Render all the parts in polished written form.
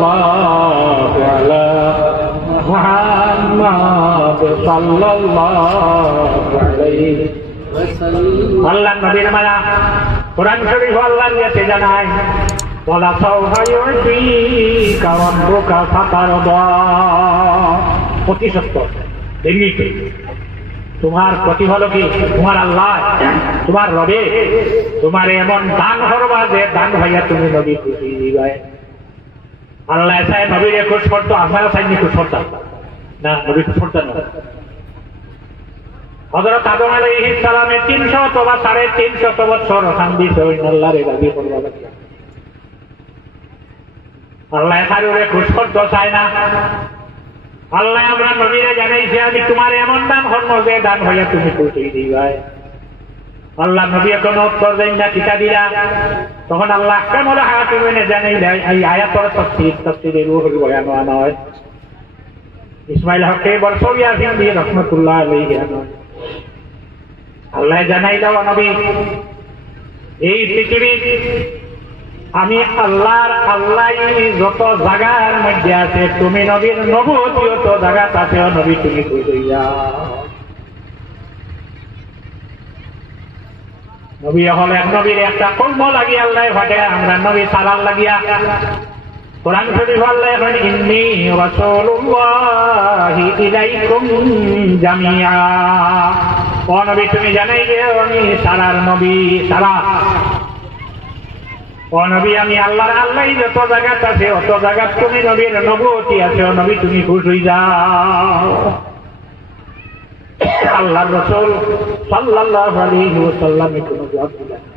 সাল্লাল্লাহু আলা মুহাম্মাদ সাল্লাল্লাহু আলাইহি ওয়াসাল্লাম। আল্লাহর নবীর মায়া কোরআন শরীফ আল্লাহর নিয়তে জানায় ওয়ালা সাওফা ইউতিকা রাব্বুকা ফাতারদা। অতি সত্য দেখি তোমার প্রতিফল কি তোমার আল্লাহ তোমার রবে তোমার এমন দান করবা যে দান ভাইয়া তুমি নবী খুশি দিবাই। আল্লাহ চাই নবীর খুশ করতো, আমরা চাইনি খুশ করতাম না, নবী খুশ করতেন না। হযরত আদম আলাইহিস সালামের 300 অথবা 350 বছর শান্তি সহিত আল্লাহর দাবি করবা লাগে। আল্লাহ কারোরে খুশ করতে চায় না। আল্লাহ আমরা নবীরে জানাইছে আমি তোমার এমন দান করবো যে দান হইয়া তুমি খুশি দিবাই। আল্লাহ নবী এখন উত্তর দেন না, কিতা দিলা? তখন আল্লাহ কেমন হাকিমে জানাই দেয় এই আয়াতের তাফসীরে রূহুল বয়ান আনা হয়। ইসমাইল হকে বরসবি আসিন দিয়ে রহমাতুল্লাহ আলাইহি আল্লাহ জানাই দাও নবী এই পৃথিবী আমি আল্লাহর আল্লাহ যত জায়গার মধ্যে আছে তুমি নবীর নবুয়ত যত জায়গা তাতেও নবী তুমি খুশি যাও। নবী হল এক নবীর একটা কর্ম লাগিয়া আল্লাহ ভাটে আমরা নবী সালাল লাগিয়া কোরআন শরীফ আল্লাহ এখন ইন্নী রাসূলুল্লাহি ইলাইকুম জামিআ। ও নবী তুমি জানাই যে আমি সারার নবী সারা। ও নবী আমি আল্লাহর আল্লাহ যত জায়গাত আছে অত জায়গাত তুমি নবীর নবুয়তি আছে, নবী তুমি খুশ হয়ে যাও। আল্লাহর রাসূল সাল্লাল্লাহু আলাইহি ওয়াসাল্লাম কোনো জবাব দিলেন না।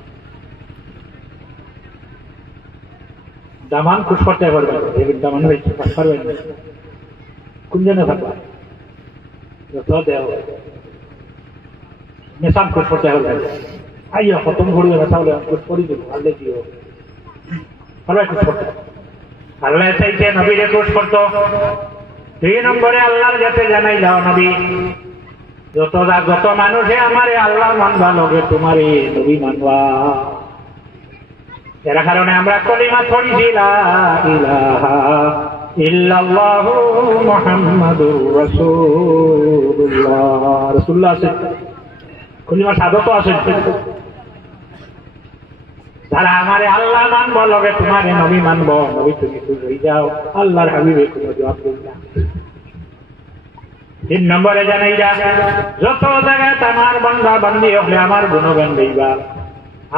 দামান খুশ করতে পারবে এই দামান হইছে পারবে না কোন জন্য থাকবে যত দেও মেসাম খুশ করতে হবে। আইয়া খতম করিও না তাহলে খুশ করি দেব আল্লাহ দিও আল্লাহ খুশ করতে। আল্লাহ চাইছে নবীরে খুশ করতো। 2 নম্বরে আল্লাহর যাতে জানাই দাও নবী যত মানুষে আমারে আল্লাহ মানবা লগে তোমারে নবী মানবা। এর কারণে আমরা কলিমা পড়িছি লা ইলাহা ইল্লাল্লাহু মুহাম্মাদুর রাসূলুল্লাহ। রাসূলুল্লাহ আছে কলিমা সাদত আছে। যারা আমারে আল্লাহ মানব লগে তোমারে নবী মানব, নবী তুমি খুশ হয়ে যাও। আল্লাহর হাবিবে কোনো জবাব দিল না। 3 নম্বরে জানাই যা যত জায়গায় আমার বান্দা বান্দি হলে আমার গুণগান গাইবা,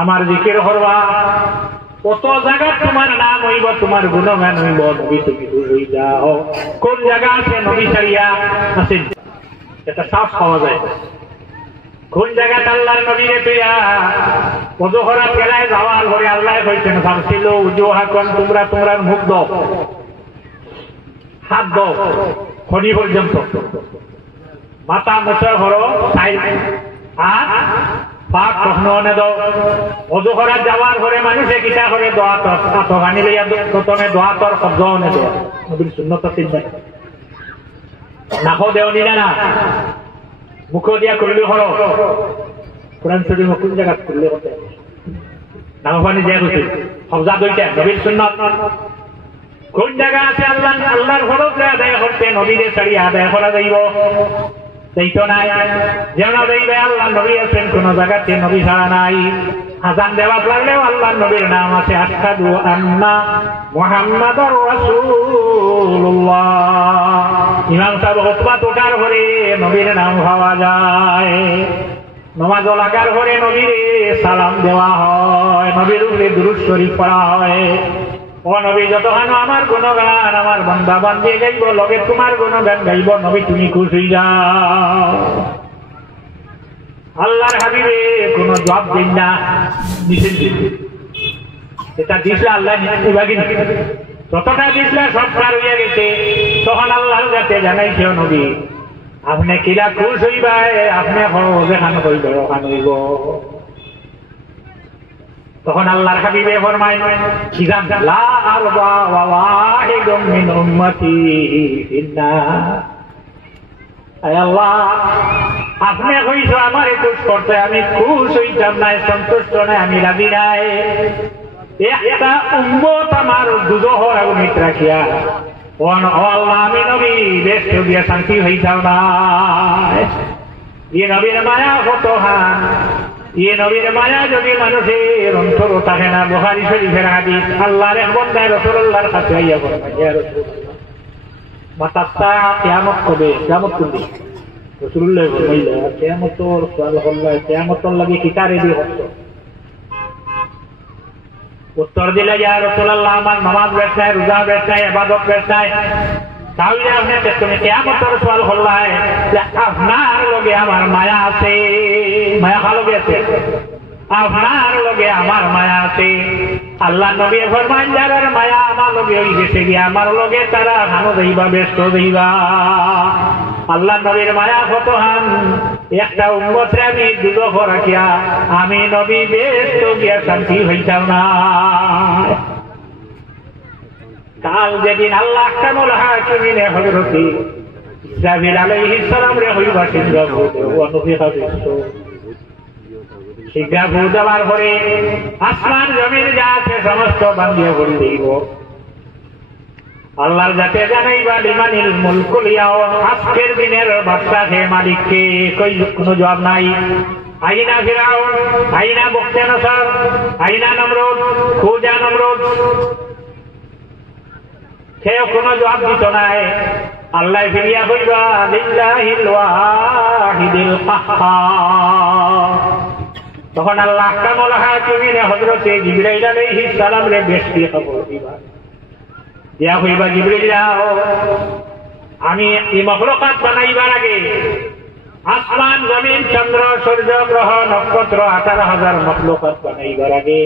আমার জিকির করবা, কত জায়গা তোমার নাম হইব, তোমার গুণগান হইব, নবী তুমি খুশ হয়ে যাও। কোন জায়গা আছে নবী ছাড়িয়া আছেন এটা সাফ পাওয়া যায়। কোন জায়গায় আল্লাহর নবীরে পেয়া ওযু করা ফেলায় যাওয়ার পরে আল্লাহ কইছেন ফারসিলু উজুহাকুম তোমরা তোমার মুখ দাও হাত দাও খনি পর্যন্ত মাথা মুছা করো আর পাক কখনো নে দাও। ওযু করা যাওয়ার পরে মানুষে কিটা করে দোয়া তো গানি লইয়া প্রথমে দোয়া তোর শব্দ নে দাও নবীর সুন্নাত তিন নাকো দেওনি না মুখ দিয়া করলে হলো কোরআন শরীফ কোন জায়গা করলে হতে নামপানি দিয়া করছে সবজা দুইটা নবীর সুন্নাত কোন জায়গা আছে আল্লাহর ফরজ আদায় করতে নবীরে ছাড়িয়ে আদায় করা যাইব সেইতো নাই। যেন দেখবে আল্লাহ নবী আছেন কোন জায়গাতে নবী ছাড়া নাই। আযান দেওয়া লাগলেও আল্লাহর নবীর নাম আছে আশহাদু আন্না মুহাম্মাদুর রাসূলুল্লাহ। ইমাম সাহেব খুতবা তোকার পরে নবীর নাম পাওয়া যায়। নামাজ লাগার পরে নবীরে সালাম দেওয়া হয়, নবীর উপরে দুরূদ শরীফ পড়া হয়। ও নবী যতক্ষণ আমার গুণগান আমার বান্দা বান্দি গাইব লগে তোমার গুণগান গাইব, নবী তুমি খুশ হয়ে যাও। আল্লাহর হাবিবে কোন জবাব দিন না, এটা দিসলে আল্লাহ নিবাগি না, যতটা দিসলে সব পার হইয়া গেছে। তখন আল্লাহর কাছে জানাইছে নবী আপনি কিরা খুশ হইবাই, আপনি যেখান হইব ওখান হইব। তখন আল্লাহর হাবিবে ফরমায় কিজান লা আরবা ওয়া ওয়াহিদুম মিন উম্মতি ফিন্নার। আয় আল্লাহ আপনি কইছো আমারে খুশ করতে, আমি খুশ হইতাম না, সন্তুষ্ট নাই, আমি রাজি নাই। একটা উম্মত আমার দুজহর আগুনিত রাখিয়া আল্লাহ আমি নবী বেশ দিয়া শান্তি হইতাম না। ইয়ে নবীর মায়া কত হান, ইয়ে নবীর মায়া যদি মানুষের অন্তর থাকে না। বুখারী শরীফের হাদিস, আল্লাহর এক বান্দা রাসূলুল্লাহর কাছে আইয়া বলেন, ইয়া রাসূলুল্লাহ মাতা কিয়ামত কবে? কিয়ামত কোনদিন? রাসূলুল্লাহ বললেন, কিয়ামতর সওয়াল হল্লা, কিয়ামতর লাগি কিতা রেডি হচ্ছ? উত্তর দিলে, ইয়া রাসূলুল্লাহ আমার নামাজ ব্যস্ত নাই, রোজা ব্যস্ত নাই, ইবাদত ব্যস্ত নাই। তাহলে আপনি তুমি কিয়ামতর সওয়াল হল্লায় যে আপনার লগে আমার মায়া আছে। মায়া কার লগে আছে? আপনার লগে আমার মায়া আছে। আল্লাহ নবী ফরমান, যার মায়া আমার লগে হয়ে গেছে গিয়া আমার লগে তারা খানো দেইবা, ব্যস্ত দেইবা। আল্লাহ নবীর মায়া কত হান, একটা উম্মতরে আমি দুজখ রাখিয়া আমি নবী ব্যস্ত গিয়া শান্তি হইতাম না। কাল যেদিন আল্লাহ কামুল হাকিমিনে হযরতে ইসরাফিল আলাইহিস সালাম রে হইবা সিংহাসন অনুফিখা বিশ্বর। সিংহাসন দেওয়ার পরে আসমান জমিন যা আছে সমস্ত বান্ধিয়ে ভরে দিব। আল্লাহর যাতে জানাইবা লিমানিল মুলকুল ইয়াউম, আজকের দিনের বাদশাহ হে, মালিককে? কোনো জবাব নাই। আইনা ফিরাউন, আইনা বুখতানসার, আইনা নমরুদ, খুজা নমরুদ, কেউ কোনো জবাব দিত নাই। আল্লাহ ফিরিয়া কইবা লিল্লাহিল ওয়াহিদিল কাহ্হার। তখন আল্লাহ কামুল হাকিমিনে হযরতে জিবরাইল আলাইহিস সালাম রে বেশি খবর দিবা, দিয়া কইবা জিবরাইল যাও, আমি এই মখলুকাত বানাইবার আগে আসমান জমিন চন্দ্র সূর্য গ্রহ নক্ষত্র 18,000 মখলুকাত বানাইবার আগে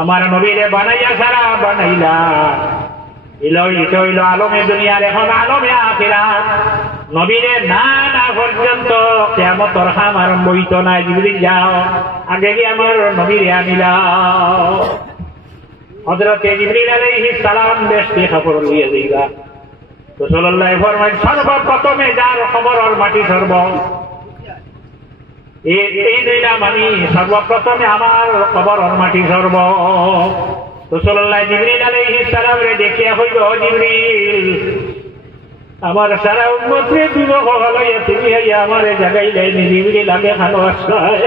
আমার নবীরে বানাইয়া সারা বানাইলা। আলমে দুনিয়ার, এখন আলমে আখিরাত। নবীরে না না পর্যন্ত কিয়ামতের খাম আরম্ভ হইতো না। জিবরিল যাও, আগে গিয়ে আমার নবীরে আনিলাও। হযরতে জিবরিল আলাইহিস সালাম বেশি খবর লইয়া যাইবা। রাসূলুল্লাহ ফরমায়, সর্বপ্রথমে যার খবর ওর মাটি সর্ব। এই দিলাম আমি, সর্বপ্রথমে আমার খবর ওর মাটি সর্ব। রাসূলুল্লাহ জিবরিল আলাইহিস সালাম রে দেখিয়া কইল, জিবরিল আমার সারা উম্মত রে দুজখ হলাইয়া তুমি আইয়া আমারে জাগাইলাই নি। জিবরিল আগে খানো আসায়।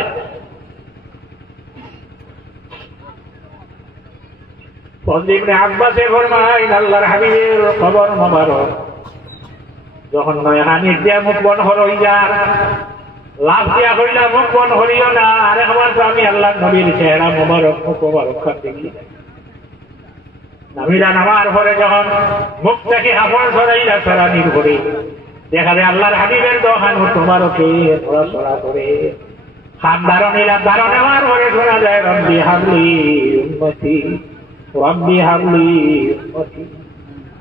ইবনে আব্বাসে ফরমায়, আল্লাহর হাবিবের খবর মোবারক যখন নয় হানির দিয়া মুখ বন হরই যার, লাভ দিয়া হইলা মুখ বন হরিও না। আরেকবার তো আমি আল্লাহ নবীর চেহারা মোবারক, মুখ মোবারক দেখি নামিলা। নামার পরে যখন মুখ থেকে হাফড় সরাইলা, সরানির পরে দেখা যায় আল্লাহর হাবিবের দোকান তোমারকে নড়াচড়া করে। খান দারো নিলা, দারো নেওয়ার পরে শোনা যায়, রব্বি হাবলি উম্মতি, রব্বি হাবলি উম্মতি।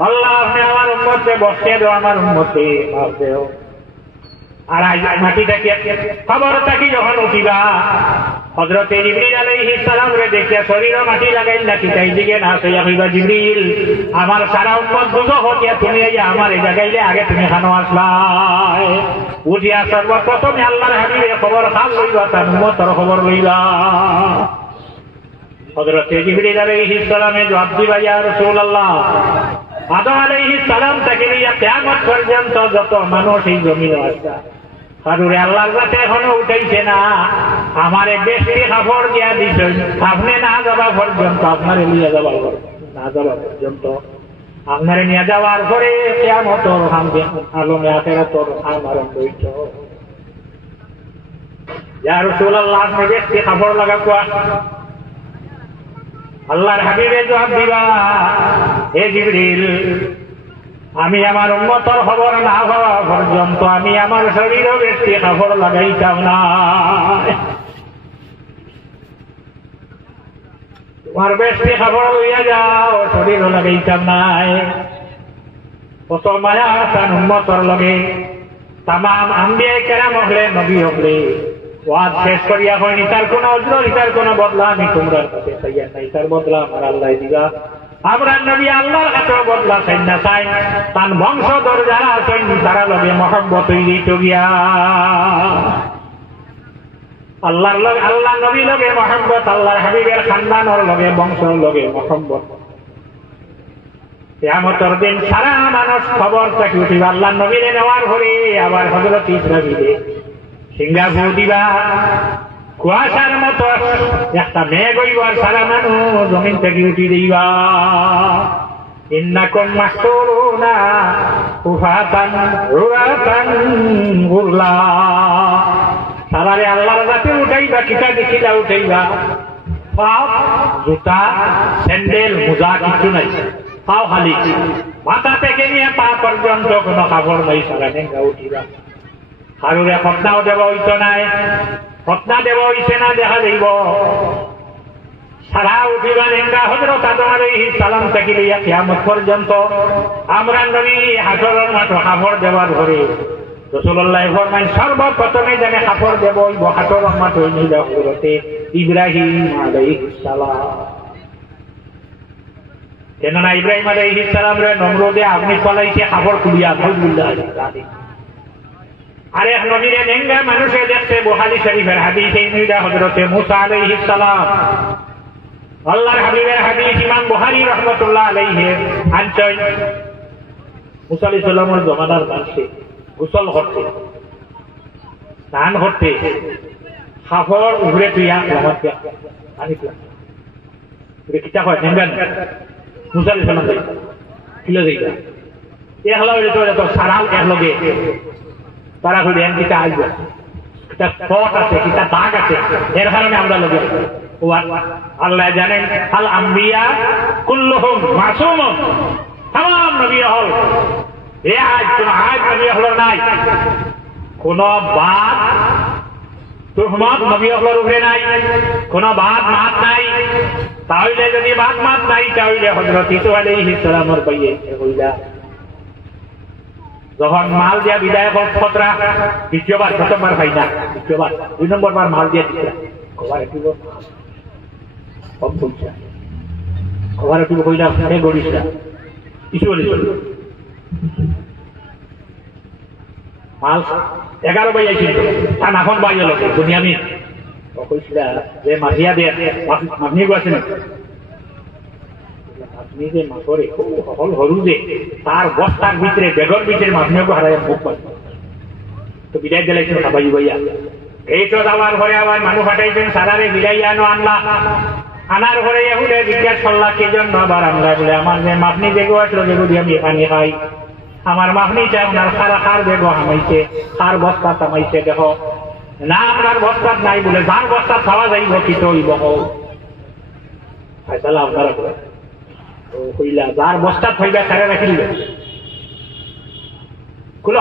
আল্লাহ আপনি আমার উম্মতকে বসিয়ে দেও, আমার উম্মতকে মাফ দেও। আর মাটি থেকে খবরটা কি যখন উঠিবা, হযরতে জিবরিল আলাইহিস সালাম রে দেখিয়া শরীরে মাটি লাগাইল না, কিতাই দিকে না সইয়া কইবা, জিবরিল আমার সারা উম্মত দুজখ হইয়া তুমি আইয়া আমার এই জায়গাইলে আগে তুমি খানো আসলাই। উঠিয়া সর্বপ্রথমে আল্লাহর হাবিবের খবর খাল লইবা, তার উম্মতের খবর লইবা। হযরতে জিবরিল আলাইহিস সালামে জবাব দিবা, ইয়া রাসূলুল্লাহ আদম আলাইহিস সালাম থেকে নিয়ে কিয়ামত পর্যন্ত যত মানুষ এই জমিনে আছে, কারুরে আল্লাহর কাছে এখনো উঠাইছে না। আমারে বেশি খবর দিয়া দিছেন, আপনি না যাওয়া পর্যন্ত, আপনারে নিয়ে যাওয়া না যাওয়া পর্যন্ত, আপনারে নিয়ে যাওয়ার পরে কিয়ামতর আলমে আখিরাতর আমার হইত। ইয়া রাসূলুল্লাহ আপনি বেশি খবর লাগা কোয়া। আল্লাহর হাবিবে জবাব দিবা, হে জিবরিল আমি আমার উম্মতের খবর না হওয়া পর্যন্ত আমি আমার শরীরও বেশি খবর লাগাইতাম না। তোমার বেশি খবর লইয়া যাও, শরীরও লাগাইতাম নাই। কত মায়া আসান উম্মতের লগে। তাম আম্বিয়া কেরাম হলে, নবী হলে ওয়াজ শেষ করিয়া হয়নি, তার কোন অজ্র, তার কোন বদলা আমি তোমরার কাছে চাইয়া নাই। তার বদলা আমার আল্লাহ দিবা। আমরা নবী আল্লাহর কাছে বদলা চাই না, চাই তার বংশধর যারা আছেন তারা লগে মহব্বত হইত গিয়া। আল্লাহর লগে আল্লাহ নবী লগে মহব্বত, আল্লাহর হাবিবের খানদানর লগে বংশর লগে মহব্বত। কিয়ামতের দিন সারা মানুষ খবর থাকি উঠিবা আল্লাহ নবীরে নেওয়ার পরে আবার হযরত ইসরাফিলে সিংহা ভূ দিবা, কুয়াশার মতো একটা মেঘ হইব আর সারা মানুষ জমিন থেকে উঠি দিবা। ইন্নাকুম মাহসুরুনা উফাতান উরাতান গুরলা, সারারে আল্লাহর জাতে উঠাইবা, কিতা দেখিলা উঠাইবা, পাও জুতা স্যান্ডেল মোজা কিছু নাই, পাও খালি, মাথা থেকে নিয়ে পা পর্যন্ত কোনো কাপড় নাই, সারা নেঙ্গা উঠিবা। কারুরে খতনাও দেব হইত নাই, খতনা দেব হইছে না দেখা যাইব, সারা উঠিবা নেঙ্গা। হযরত আদম আলাইহিস সালাম থেকে লইয়া কিয়ামত পর্যন্ত আমরা নবী হাসরের মাঠে কাপড় দেওয়ার পরে রাসূলুল্লাহ ফরমাইন সর্বপ্রথমে যাকে কাপড় দেব ওই হাসরের মাঠে হইল হযরত ইব্রাহিম আলাইহিস সালাম। কেননা ইব্রাহিম আলাইহিস সালাম রে নমরুদে আগুনে ফলাইছে কাপড় খুলিয়া, আলহামদুলিল্লাহ। আর এক নবীরে নেঙ্গা মানুষে দেখতে বুখারী শরীফের হাদিসে নিদা হযরত মুসা আলাইহিস সালাম, আল্লাহর হাবিবের হাদিস ইমাম বুখারী রাহমাতুল্লাহ আলাইহি আনছেন। মুসা আলাইহিস সালামের জমানার মানুষে গোসল করতে, স্নান করতে কাপড় উপরে তুইয়া লামাতে আনিছিলাম। কিতা হয় নেঙ্গা মুসা আলাইহিস সালাম কিলো দিবা একলা হইলে তো সারাল একলগে তারা হইলে কিতা আসবে, কিতা স্পট আছে, কিতা দাগ আছে, এর কারণে আমরা লগে আল্লাহ জানেন আল আম্বিয়া কুল্লুহুম মাসুমুন, তাম নবী হল এ আজ কোন আজ নবী হল নাই, কোন বাদ তুহমত নবী হলের উপরে নাই, কোন বাদ মাত নাই। তাহলে যদি বাদ মাত নাই তাহলে হযরত ঈসা আলাইহিস সালামের বাইয়ে হইলা যখন মাল দিয়া বিদায় খতরা দ্বিতীয়বার, প্রথমবার পাই না, দ্বিতীয়বার 2 নম্বর বার মাল দিয়া দিচ্ছা কবার একটু কম বলছে, কবার একটু কইলা সে গড়িস না কিছু বলিস মাল 11 বাই আইছিল তা এখন বাই হল দুনিয়ামি কইছিল যে মাফিয়া দিয়ে মাফনি আছে না নিজে মাসরে হল হরু যে তার বস্তার ভিতরে বেগর ভিতরে মাফনিয়াকে হারাই মুখ পাই তো বিদায় দিলাইছেন সবাই ভাইয়া। এই তো যাওয়ার ঘরে আবার মানুষ হাঁটাইছেন সারারে বিদায় আনো আনলা, আনার ঘরে এহুদে জিজ্ঞাসা করলা কি জন্য আবার আমরা বলে আমার যে মাফনি বেগো আসলো বেগো দিয়ে আমি পানি খাই, আমার মাফনি চাই ওনার সারা খার বেগো হামাইছে, খার বস্তা থামাইছে, দেখো না আপনার বস্তাত নাই বলে যার বস্তা খাওয়া যাইব কি তো হইব ফাইসালা আপনারা কইলা যার বস্তা হইবা সারা রাখি দিবে খুলো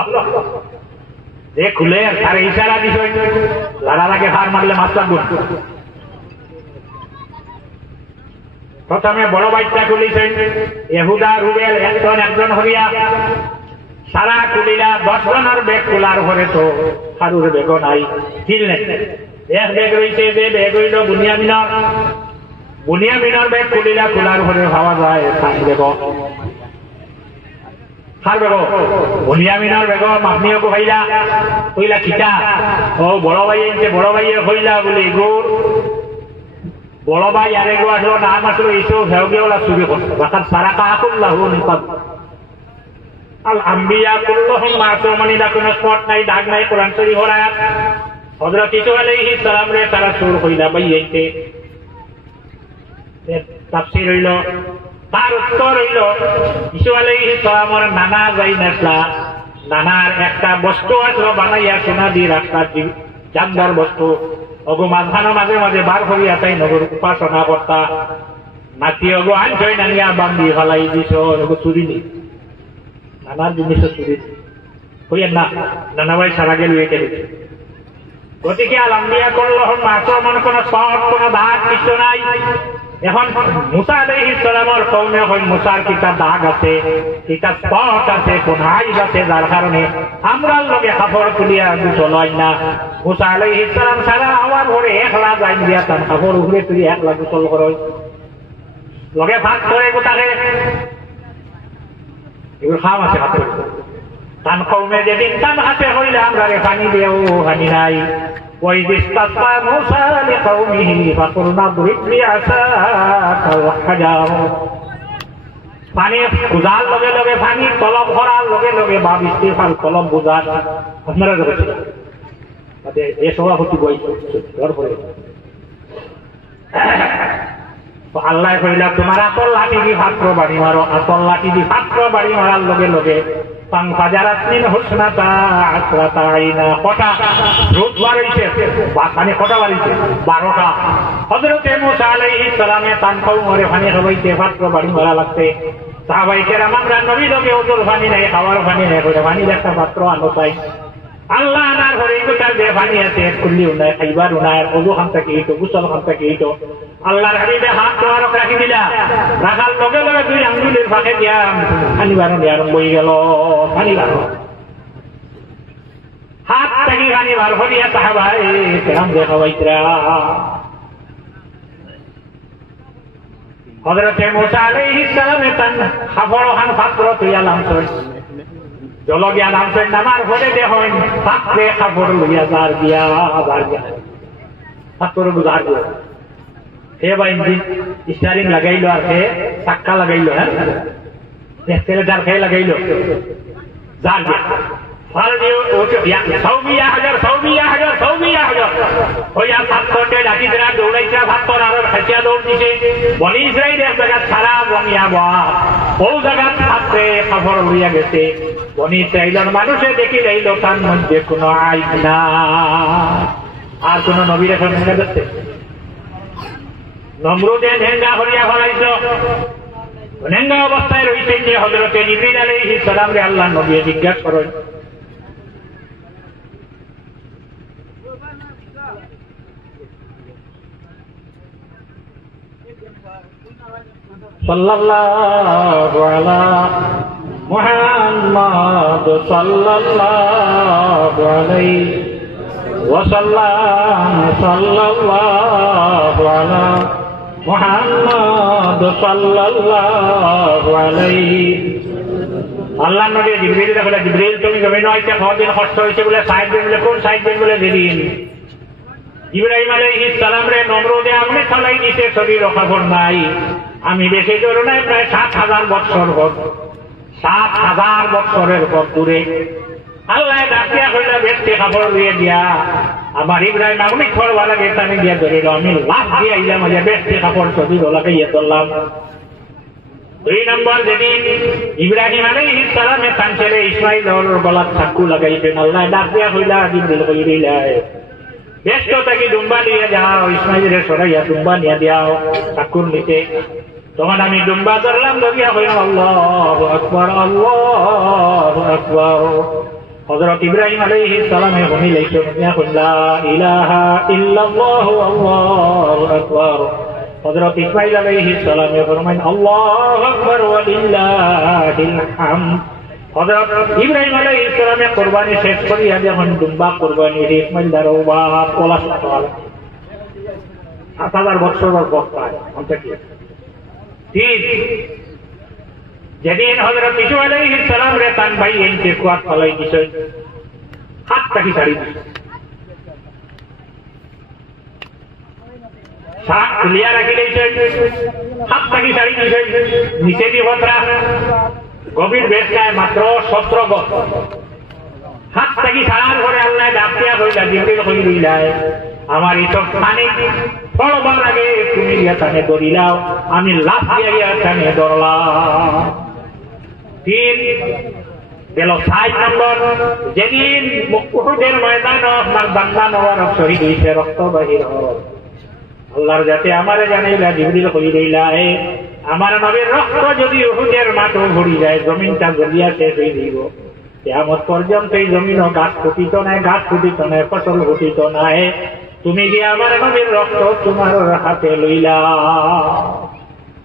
যে খুলে তার ইশারা দিছ লাড়া লাগে হার মারলে মাছ লাগবে। প্রথমে বড় বাইকটা খুলিছেন ইহুদা রুবেল একজন হরিয়া সারা খুলিলা 10 জনের বেগ খোলার ঘরে তো কারুর বেগ নাই, কিনলেন এক বেগ রয়েছে যে বেগ হইল বুনিয়ামিনর বেগ খুলিলা, খোলার ঘরে ভাবা যায় খান বেগ খার বেগ বুনিয়ামিনর বেগ মাফনিয়কে হইলা কইলা কিতা ও বড় ভাই এনছে, বড় ভাইয়ে হইলা বলে গোর বড় ভাই আরে গো আসলো নাম আসলো এইসব ভেউগেওলা চুরি করছে বাকার সারা কাকুল্লাহ নিপাত আল আম্বিয়া কুল্লুহুম মাসুমুন, দা কোনো স্পট নাই, দাগ নাই, কোরআন শরীফ আয়াত। হযরত ঈসা আলাইহিস সালাম রে তারা সুর কইলা বাইতে তাফসীর হইল, তার উত্তর হইল ঈসা আলাইহিস সালামের নানা যাই নাসলা, নানার একটা বস্তু আসলো বানাইয়া সোনা দিয়ে রাস্তা জানদার বস্তু অগো মাঝখানো মাঝে মাঝে বার করিয়া তাই নগর উপাসনা কর্তা নাতি অগো আনছই নানিয়া বান্ধি ফলাই দিছ ওগো চুরি নি নানার জিনিস চুরি হইয়া না নানা ভাই সারা গেল একে দিচ্ছে। গতিকে আলাম্বিয়া করল মাসর মনে কোনো শর্ট কোনো দাগ কিছু নাই। এখন মুসা আলাইহিস সালামের কওমে হয় মুসার কিতা দাগ আছে, কিতা স্পট আছে, কোন হাইজ আছে, যার কারণে আমরা লগে কাপড় খুলিয়া চলাই না। মুসা আলাইহিস সালাম সারা আওয়ার ঘরে একলা যাই দিয়া তার কাপড় উঠে তুই একলা গোসল করই লগে ভাত করে গোটাকে এগুলো খাম আছে হাতে তান কৌমে যেদিন তান হাতে হইলে আমরা রে পানি দিয়েও হানি নাই ওই দিস্তাসা মুসা লিকৌমিহি ফাকুলনা দুরিব বিআসাকাল হাজার পানি বুঝার লগে লগে পানি তলব ভরার লগে লগে বা ইস্তিগফার তলব বুঝার আপনারা দেখেছেন এ সভাপতি বই ধরে আল্লাহ কইলা তোমার আসল লাঠি দি পাত্র বাড়ি মারো আসল লাঠি দি পাত্র বাড়ি মারার লগে লগে পাংফাজারাতনিন হুসনাতা আসরাতা আইনা কটা রোদ বাড়াইছে মানে কটা বাড়াইছে 12টা হযরত মুসা আলাইহিস সালামে তান কওমরে পানি খাওয়াইতে পাত্র বাড়ি মারা লাগছে সাহাবায়ে কেরাম আমরা নবী লোকে ওজুর পানি নাই খাওয়ার পানি নাই কইরা পানির একটা পাত্র আনো চাই আল্লাহ আনার ঘরে ইনকার যে পানি আছে কুল্লি উনায় খাইবার উনায় ওযু খান থেকে এইটো গোসল খান থেকে এইটো আল্লাহর হাবিবে হাত তোয়ারক রাখি দিলা রাখার লগে লগে দুই আঙ্গুলের ফাঁকে দিয়া পানি বারণে আরম্ভ হয়ে গেল পানি বারণ হাত থেকে পানি বার করিয়া সাহাবায়ে কেরাম দেখাইতরা হযরত মুসা আলাইহিস সালামে তান খাবার খান পাত্র তুইয়া লামছই জলগিয়া নামছেন নামার পরে দেখুন পাত্রে কাপড় লইয়া যার গিয়া পাত্র গুজার গিয়া সে বা ইঞ্জিন স্টারিং লাগাইলো আর সে চাক্কা লাগাইলো হ্যাঁ এক্সেলেটার খেয়ে লাগাইলো যার গিয়া দৌড়াইছে ভাত্তর আর খেঁচিয়া দৌড় দিছে বনি ইসরাইল এক জায়গা সারা বনিয়া ও জায়গা পাত্রে কাপড় লইয়া গেছে বনি ইসরাইলের মানুষে দেখি রইল তার মধ্যে কোনো আইব না আর কোন নবীর এখন মনে করছে নমরুদে নেঙ্গা হরিয়া ফলাইছিল নেঙ্গা অবস্থায় রয়েছেন যে হযরতে জিবরিল আলাইহিস সালাম রে আল্লাহ নবী জিজ্ঞাসা করেন সাল্লাল্লাহু আলা মুহাম্মাদ সাল্লাল্লাহু আলাইহি ওয়াসাল্লাম সাল্লাল্লাহু আলা মুহাম্মাদ সাল্লাল্লাহু আলাইহি আল্লাহ নবী জিবরিল বলে জিবরিল তুমি জমিন হইতে কতদিন কষ্ট হইছে বলে 60 দিন বলে কোন 60 দিন বলে দিন ইব্রাহিম আলাইহিস সালাম রে নমরুদে আমনে ছলাই দিতে শরীর খবর নাই আমি বেশি দূর নাই প্রায় 7000 বছর পর 7000 বছরের পর দূরে আল্লাহ ডাকিয়া কইলা ব্যক্তি খবর দিয়ে দিয়া আমার ইব্রাহিম আপনি খবর লাগে তানে দিয়া ধরিল আমি লাভ দিয়ে আইলাম যে ব্যক্তি খবর শরীর লাগাইয়া ধরলাম 2 নম্বর যেদিন ইব্রাহিম আলাইহিস সালামে তান ছেলে ইসমাইলের গলাত চাকু লাগাইছেন আল্লাহ ডাকিয়া কইলা জিবরিল কইলা ব্যস্ত থাকি ডুম্বা নিয়ে যাও ইসমাইলের সরাইয়া ডুম্বা নিয়ে দিয়াও চাকুর নিতে তখন আমি ডুম্বা ধরলাম ধরিয়া হইলাম আল্লাহু আকবার আল্লাহু আকবার হযরত ইব্রাহিম আলাইহিস সালামে বলিলেন লা ইলাহা ইল্লাল্লাহু আল্লাহু আকবার হযরত ইসমাইল আলাইহিস সালামে ফরমান আল্লাহু আকবার ওয়া লিল্লাহিল হামদ হযরত ইব্রাহিম আলাইহিস সালামে কুরবানি শেষ করিয়া যখন দুম্বা কুরবানি ইসমাইল দারোবা পলাশ পাওয়াল 7000 বছরের পর পায় অন্তত ঠিক যেদিন হযরত ইসু আলাইহিস সালাম রে তান ভাই এনকে কুয়াত ফলাই দিছে হাতটা কি ছাড়ি দিছে সাত খুলিয়া রাখি দিছে হাতটা কি ছাড়ি দিছে নিচে দি ভদ্রা গভীর বেশায় মাত্র 17 গজ হাত থেকে ছাড়ার পরে আল্লাহ ডাকিয়া কইলা জিবরিল কইলাই আমার ইসব পানি ফলবার আগে তুমি ইয়া তানে ধরিলাও আমি লাফ দিয়া তানে ধরলাম 3 গেল 60 নম্বর যেদিন উহুদের ময়দানে আপনার বান্দা নওয়ার শহীদ হইছে রক্ত বাহির হল আল্লাহর যাতে আমারে জানাইলা জিবরিল কইলা আমার নবীর রক্ত যদি উহুদের মাঠে ভরি যায় জমিনটা জ্বলিয়া শেষ হয়ে যাইব কিয়ামত পর্যন্ত এই জমিনও গাছ ফুটিত নাই ফসল ফুটিত নাই তুমি যে আমার নবীর রক্ত তোমার হাতে লইলা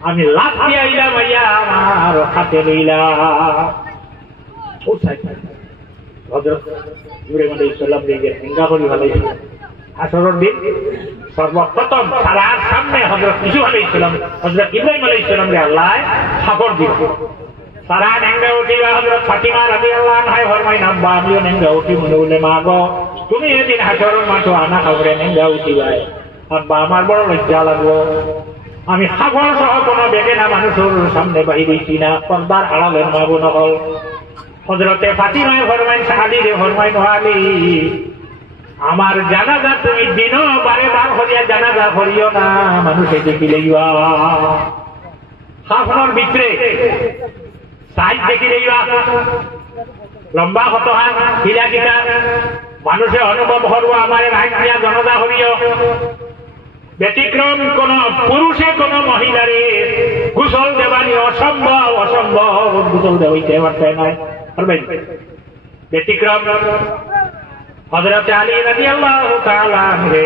আমি লাফ দিয়ে আইলাম ভাইয়া আমার হাতে লইলা হযরত ইব্রাহিম আলাইহিস সালাম দিকে হিংগা করি ভালাইছিল আসরের দিন সর্বপ্রথম সারার সামনে হযরত ইসু আলাইহিস সালাম হযরত ইব্রাহিম আলাইহিস সালাম রে আল্লাহ খবর দিল সারা নেঙ্গা উঠিবা হযরত ফাতিমা রাদিয়াল্লাহু আনহা ফরমাইন আব্বা আমিও নেঙ্গা উঠি মনে বলে মা গো তুমি এদিন হাসরের মাঠে আনা খাবরে নেঙ্গা উঠিবা আব্বা আমার বড় লজ্জা লাগলো আমি খাবার সহ কোনো বেগেনা মানুষের সামনে বাহির হইছি না পর্দার আড়ালের মা বোন হল হযরতে ফাতিমায় ফরমাইন সাহাবী রে ফরমাইন আলী আমার জানাজা তুমি দিনও বারে বার হইয়া জানাজা করিও না মানুষে দেখিলেইবা খাফনের ভিতরে সাইজ দেখিলেইবা লম্বা কত হাত ঢিলা কিটা মানুষে অনুভব করবো আমার রাইট দিয়া জানাজা করিও ব্যতিক্রম কোন পুরুষে কোন মহিলারে গোসল দেবানি অসম্ভব অসম্ভব গোসল দেওয়াইতে পারতে নাই ব্যতিক্রম হযরত আলী রাদিয়াল্লাহু তাআলা আনহু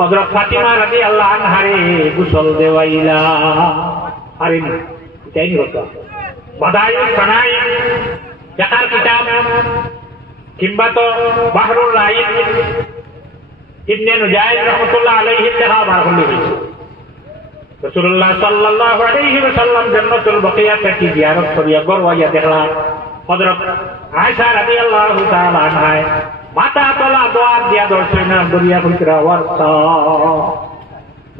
হযরত ফাতিমা রাদিয়াল্লাহু আনহারে গোসল দেওয়াইলা আরে এটাই কথা বাদায়ুস সানাই জাকার কিতাব কিংবা তো বাহরুল রাইদ ইবনে নুজাইল রাহমাতুল্লাহ আলাইহি লেখা বার করলে হয়েছে রাসূলুল্লাহ সাল্লাল্লাহু আলাইহি ওয়াসাল্লাম জান্নাতুল বাকিয়া থেকে জিয়ারত করিয়া গরওয়াইয়া দেখলা হযরত আয়েশা রাদিয়াল্লাহু তাআলা আনহা মাথা তোলা দোয়া দিয়া দর্শন করিয়া কইরা ওয়ারসা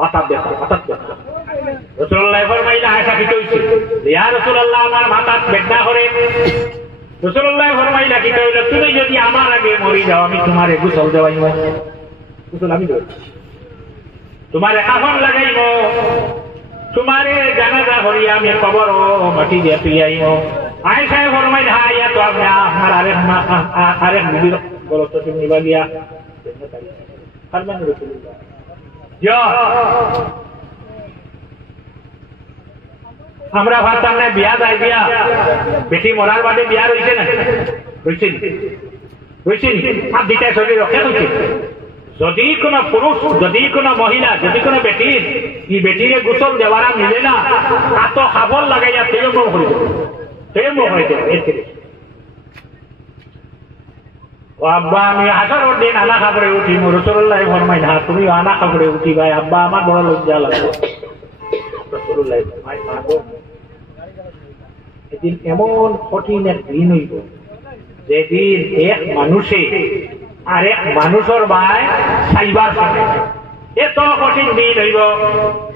মাথা দেখা রাসূলুল্লাহ ফরমাইলা আয়েশা কি কইছে ইয়া রাসূলুল্লাহ আমার মাথা বেদনা করে রাসূলুল্লাহ ফরমাইলা কি কইল তুমি যদি আমার আগে মরি যাও আমি তোমারে গোসল দেওয়াইব তোমারে কাফন লাগাইব তোমারে জানাজা করিয়া আমি কবর মাটি দিয়া তুইয়াইব আয়েশা ফরমাইল হাইয়া তো আপনি আমার আরেক নবীর বলতো তুমি নিবাগিয়া ফরমান রাসূলুল্লাহ আমরা ভাবতাম না বিয়া যায় বিয়া বেটি মরার বাদে বিয়া রইছে না রইছে সব দিতে শরীর রক্ষা করছে যদি কোনো পুরুষ যদি কোনো মহিলা যদি কোনো বেটির এই বেটিরে গোসল দেওয়ারা মিলে না তা তো খাবার লাগাইয়া তেমন হয়ে যাবে আব্বা আমি হাজার দিন আনা খাবরে উঠি রাসূলুল্লাহ ফরমাইন হ্যাঁ তুমি আনা খাবরে উঠি ভাই আব্বা আমার বড় লজ্জা লাগে রাসূলুল্লাহ এদিন এমন কঠিন এক দিন হইব যেদিন এক মানুষে আরেক মানুষের ভাই সাইবার এত কঠিন দিন হইব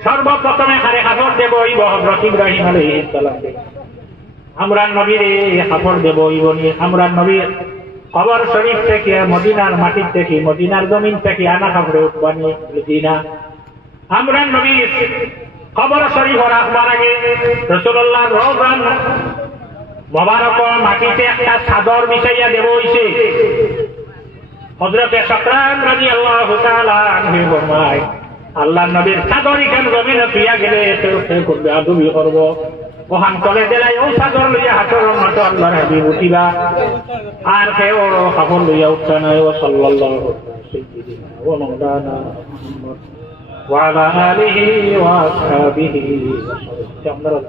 সর্বপ্রথমে খারে খাবার দেব হইব হযরত ইব্রাহিম আলাইহিস সালাম আমরা নবীরে খাবার দেব হইব নি আমরা নবীর কবর শরীফ থেকে মদিনার মাটি থেকে মদিনার জমিন থেকে আনা খাবারে উঠবানি মদিনা আমরা নবীর কবর শরীফ রাখবার আগে রাসূলুল্লাহর রওজা মোবারক মাটিতে একটা চাদর বিছাইয়া দেব হইছে হযরতে শুকরান রাদিয়াল্লাহু তাআলা আনহু ফরমায় আল্লাহর নবীর চাদর ইখান জমিনে তুইয়া গেলে সে করবে আদবি করব ওখান তলে দিলাই ও চাদর লইয়া হাতের মাঠে আল্লাহর হাবিব উঠিবা আর কেউ কাপড় লইয়া উঠছে না ও সাল্লাল্লাহু সাইয়্যিদিনা ওয়া মাওলানা মুহাম্মদ ওয়া আলা আলিহি ওয়া আসহাবিহি ওয়া সাল্লাম।